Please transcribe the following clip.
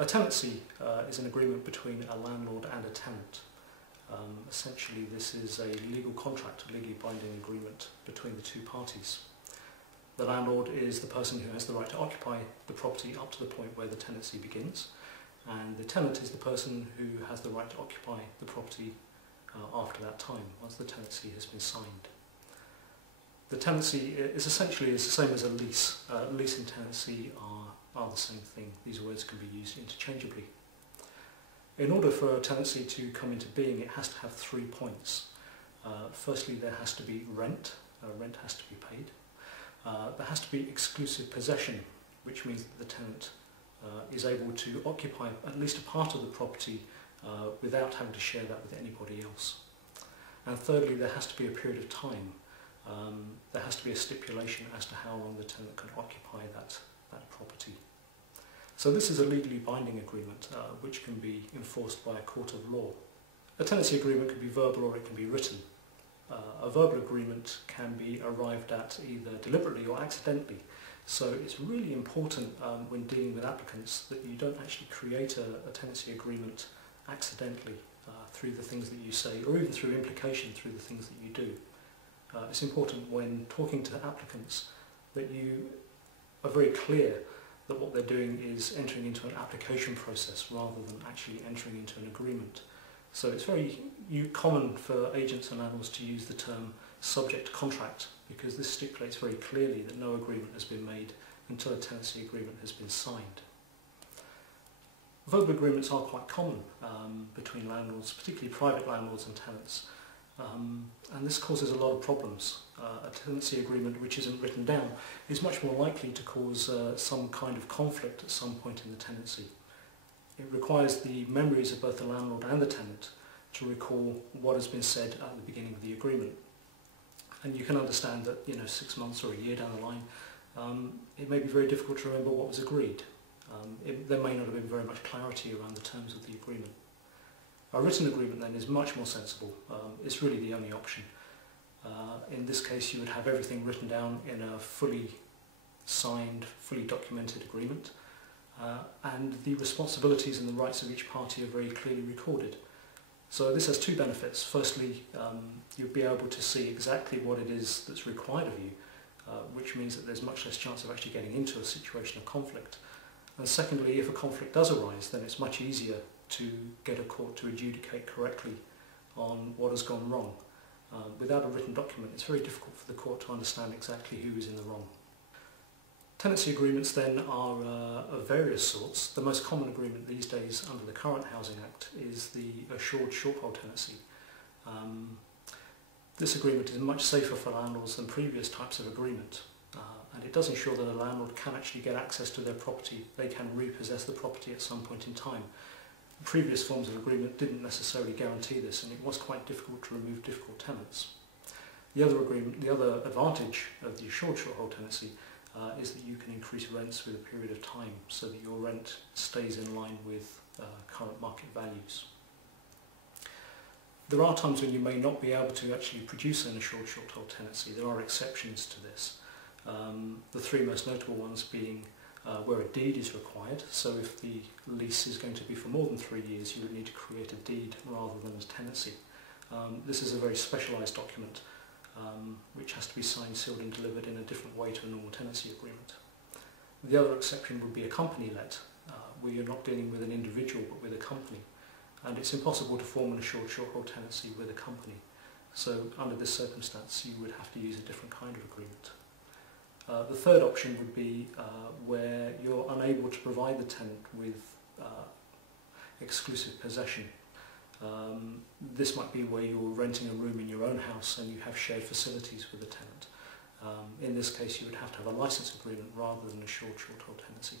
A tenancy is an agreement between a landlord and a tenant. Essentially, this is a legal contract, a legally binding agreement between the two parties. The landlord is the person who has the right to occupy the property up to the point where the tenancy begins, and the tenant is the person who has the right to occupy the property after that time, once the tenancy has been signed. The tenancy is essentially the same as a lease. Lease and tenancy are the same thing. These words can be used interchangeably. In order for a tenancy to come into being, it has to have 3 points. Firstly, there has to be rent. Rent has to be paid. There has to be exclusive possession, which means that the tenant is able to occupy at least a part of the property without having to share that with anybody else. And thirdly, there has to be a period of time. There has to be a stipulation as to how long the tenant can occupy that property. So this is a legally binding agreement which can be enforced by a court of law. A tenancy agreement can be verbal or it can be written. A verbal agreement can be arrived at either deliberately or accidentally. So it's really important when dealing with applicants that you don't actually create a tenancy agreement accidentally through the things that you say, or even through implication through the things that you do. It's important when talking to applicants that you are very clear that what they're doing is entering into an application process rather than actually entering into an agreement. So it's very common for agents and landlords to use the term subject contract, because this stipulates very clearly that no agreement has been made until a tenancy agreement has been signed. Verbal agreements are quite common between landlords, particularly private landlords and tenants, and this causes a lot of problems. A tenancy agreement which isn't written down is much more likely to cause some kind of conflict at some point in the tenancy. It requires the memories of both the landlord and the tenant to recall what has been said at the beginning of the agreement. And you can understand that 6 months or a year down the line, it may be very difficult to remember what was agreed. There may not have been very much clarity around the terms of the agreement. A written agreement then is much more sensible. It's really the only option. In this case, you would have everything written down in a fully signed, fully documented agreement, and the responsibilities and the rights of each party are very clearly recorded. So this has two benefits. Firstly, you'll be able to see exactly what it is that's required of you, which means that there's much less chance of actually getting into a situation of conflict. And secondly, if a conflict does arise, then it's much easier to get a court to adjudicate correctly on what has gone wrong. Without a written document, it's very difficult for the court to understand exactly who is in the wrong. Tenancy agreements then are of various sorts. The most common agreement these days under the current Housing Act is the assured short-hold tenancy. This agreement is much safer for landlords than previous types of agreement, and it does ensure that a landlord can actually get access to their property. They can repossess the property at some point in time. Previous forms of agreement didn't necessarily guarantee this, and it was quite difficult to remove difficult tenants. The other advantage of the assured short-hold tenancy is that you can increase rents with a period of time so that your rent stays in line with current market values. There are times when you may not be able to actually produce an assured short-hold tenancy. There are exceptions to this. The three most notable ones being where a deed is required. So if the lease is going to be for more than 3 years, you would need to create a deed rather than a tenancy. This is a very specialised document which has to be signed, sealed and delivered in a different way to a normal tenancy agreement. The other exception would be a company let, where you're not dealing with an individual but with a company, and it's impossible to form an assured short-hold tenancy with a company. So under this circumstance you would have to use a different kind of agreement. The third option would be where you're unable to provide the tenant with exclusive possession. This might be where you're renting a room in your own house and you have shared facilities with the tenant. In this case you would have to have a license agreement rather than a short-hold tenancy.